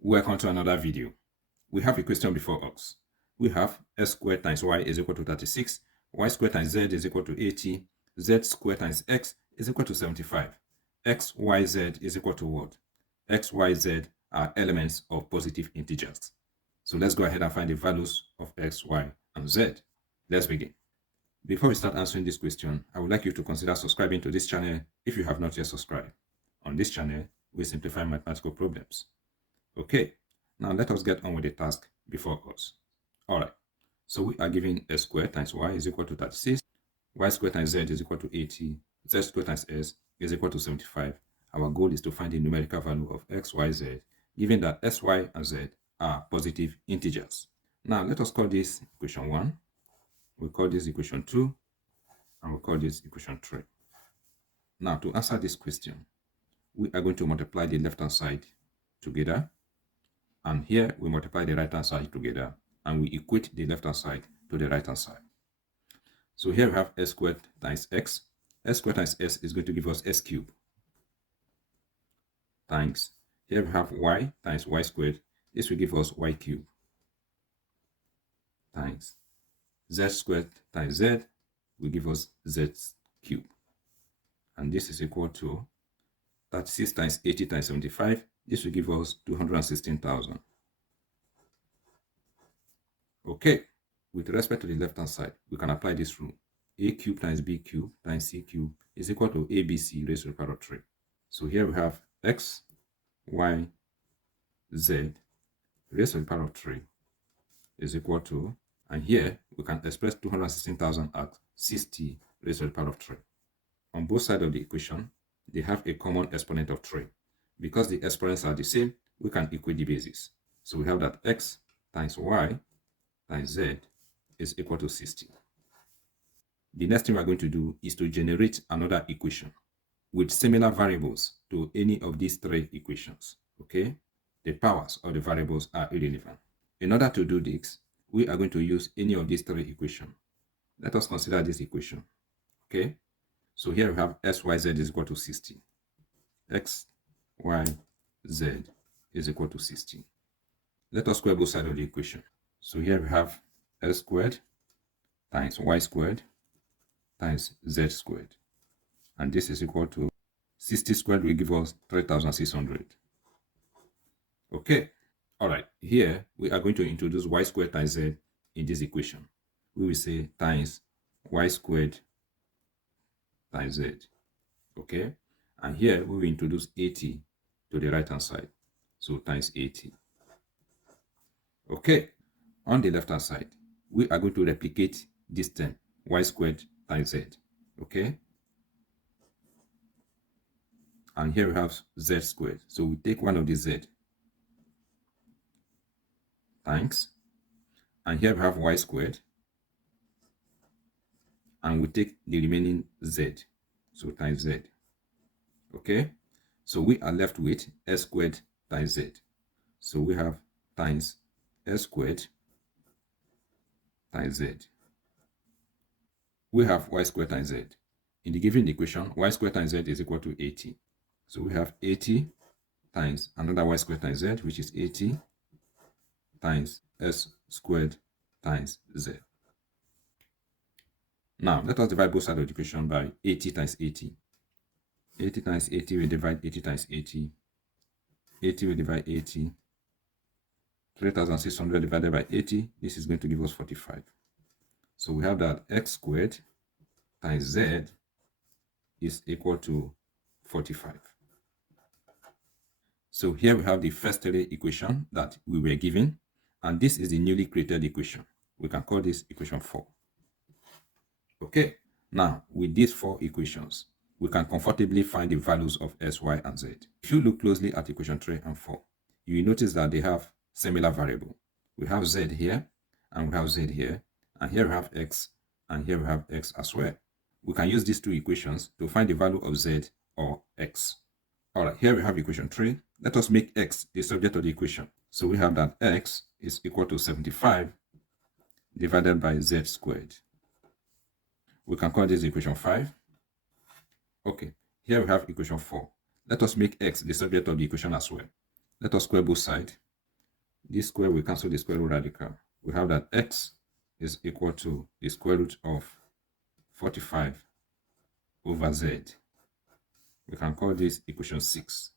Welcome to another video. We have a question before us. We have x squared times y is equal to 36, y squared times z is equal to 80, z squared times x is equal to 75. X, y, z is equal to what? X, y, z are elements of positive integers. So let's go ahead and find the values of x, y, and z. Let's begin. Before we start answering this question, I would like you to consider subscribing to this channel if you have not yet subscribed. On this channel, we simplify mathematical problems. Okay, now let us get on with the task before us. Alright, so we are given x squared times y is equal to 36, y squared times z is equal to 80, z squared times s is equal to 75. Our goal is to find the numerical value of x, y, z, given that s, y, and z are positive integers. Now let us call this equation 1, we call this equation 2, and we call this equation 3. Now to answer this question, we are going to multiply the left-hand side together, and here we multiply the right-hand side together, and we equate the left-hand side to the right-hand side. So here we have s squared times x. S squared times s is going to give us s cubed. Times, here we have y times y squared. This will give us y cubed. Times z squared times z will give us z cubed. And this is equal to 36 times 80 times 75. This will give us 216,000. Okay, with respect to the left-hand side, we can apply this rule. A cubed times b cubed times c cubed is equal to abc raised to the power of 3. So here we have x, y, z raised to the power of 3 is equal to, and here we can express 216,000 as 60 raised to the power of 3. On both sides of the equation, they have a common exponent of 3. Because the exponents are the same, we can equate the bases. So we have that x times y times z is equal to 60. The next thing we're going to do is to generate another equation with similar variables to any of these three equations. Okay? The powers of the variables are irrelevant. In order to do this, we are going to use any of these three equations. Let us consider this equation. Okay? So here we have x, y, z is equal to 60. X, y, z is equal to 60. Let us square both sides of the equation. So here we have x squared times y squared times z squared. And this is equal to 60 squared will give us 3,600. Okay. Alright, here we are going to introduce y squared times z in this equation. We will say times y squared times z. Okay. And here we will introduce 80 to the right hand side. So times 80. Okay. On the left hand side, we are going to replicate this term, y squared times z. Okay. And here we have z squared. So we take one of the z times, and here we have y squared, and we take the remaining z. So times z. Okay. So we are left with s squared times z. So we have times s squared times z. We have y squared times z. In the given equation, y squared times z is equal to 80. So we have 80 times another y squared times z, which is 80 times s squared times z. Now, let us divide both sides of the equation by 80 times 80. 80 times 80 will divide 80 times 80. 80 will divide 80. 3,600 divided by 80, this is going to give us 45. So we have that x squared times z is equal to 45. So here we have the first three equation that we were given, and this is the newly created equation. We can call this equation 4. Okay, now with these four equations, we can comfortably find the values of s, y, and z. If you look closely at equation 3 and 4, you will notice that they have similar variable. We have z here, and we have z here, and here we have x, and here we have x as well. We can use these two equations to find the value of z or x. Alright, here we have equation 3. Let us make x the subject of the equation. So we have that x is equal to 75 divided by z squared. We can call this equation 5. Okay, here we have equation 4. Let us make x the subject of the equation as well. Let us square both sides. This square will cancel the square root radical. We have that x is equal to the square root of 45 over z. We can call this equation 6.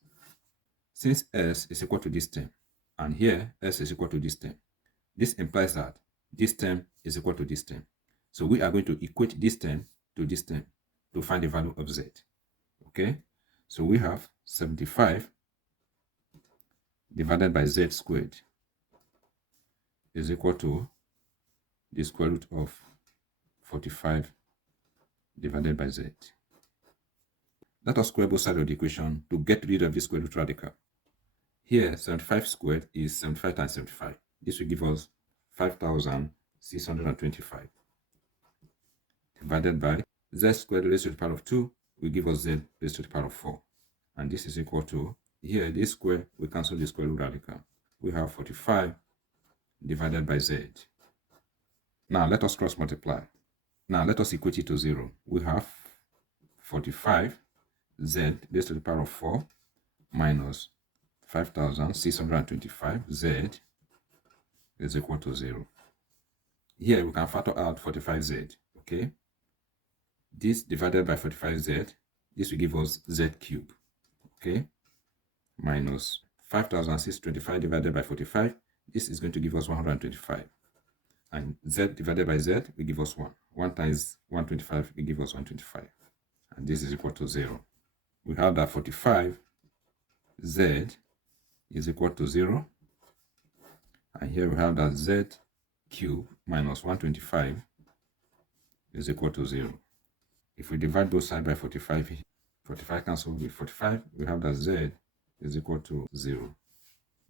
Since s is equal to this term, and here s is equal to this term, this implies that this term is equal to this term. So we are going to equate this term to this term to find the value of z. Okay, so we have 75 divided by z squared is equal to the square root of 45 divided by z. Let us square both sides of the equation to get rid of the square root radical. Here, 75 squared is 75 times 75. This will give us 5,625 divided by z squared raised to the power of 2 will give us z raised to the power of 4. And this is equal to, here, this square will cancel the square root radical. We have 45 divided by z. Now, let us cross multiply. Now, let us equate it to 0. We have 45 z raised to the power of 4 minus 5,625 z is equal to 0. Here, we can factor out 45z, okay? This divided by 45z, this will give us z cubed, okay? Minus 5,625 divided by 45, this is going to give us 125. And z divided by z will give us 1. 1 times 125 will give us 125. And this is equal to 0. We have that 45z is equal to 0. And here we have that z cubed minus 125 is equal to 0. If we divide both sides by 45, 45 cancels with 45, we have that z is equal to 0.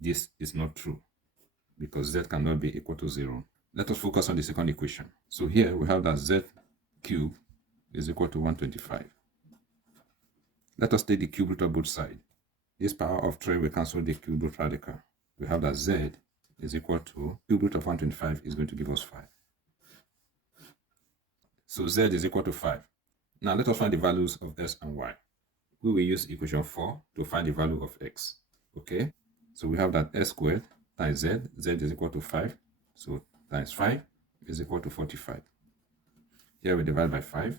This is not true because z cannot be equal to 0. Let us focus on the second equation. So here we have that z cubed is equal to 125. Let us take the cube root of both sides. This power of 3 will cancel the cube root radical. We have that z is equal to cube root of 125 is going to give us 5. So z is equal to 5. Now let us find the values of s and y. We will use equation 4 to find the value of x. Okay, so we have that s squared times z. Z is equal to 5. So times 5 is equal to 45. Here we divide by 5,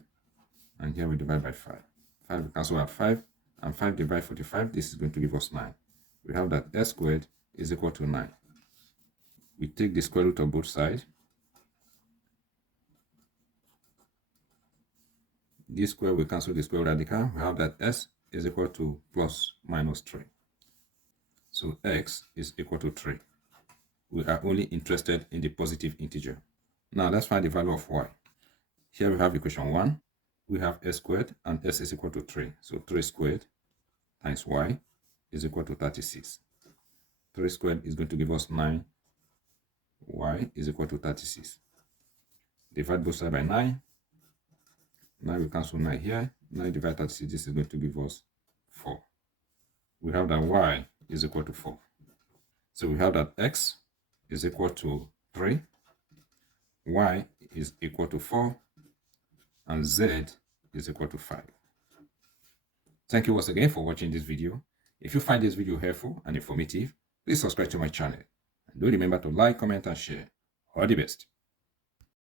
and here we divide by 5. 5 will cancel out 5, and 5 divided by 45, this is going to give us 9. We have that s squared is equal to 9. We take the square root of both sides. This square will cancel the square radical. We have that s is equal to plus minus 3. So x is equal to 3. We are only interested in the positive integer. Now let's find the value of y. Here we have equation 1. We have s squared and s is equal to 3. So 3 squared times y is equal to 36. 3 squared is going to give us 9. Y is equal to 36. Divide both sides by 9. 9 will cancel 9 here. 9 divided by 36, this is going to give us 4. We have that y is equal to 4. So we have that x is equal to 3, y is equal to 4, and z is equal to 5. Thank you once again for watching this video. If you find this video helpful and informative, please subscribe to my channel. And do remember to like, comment, and share. All the best.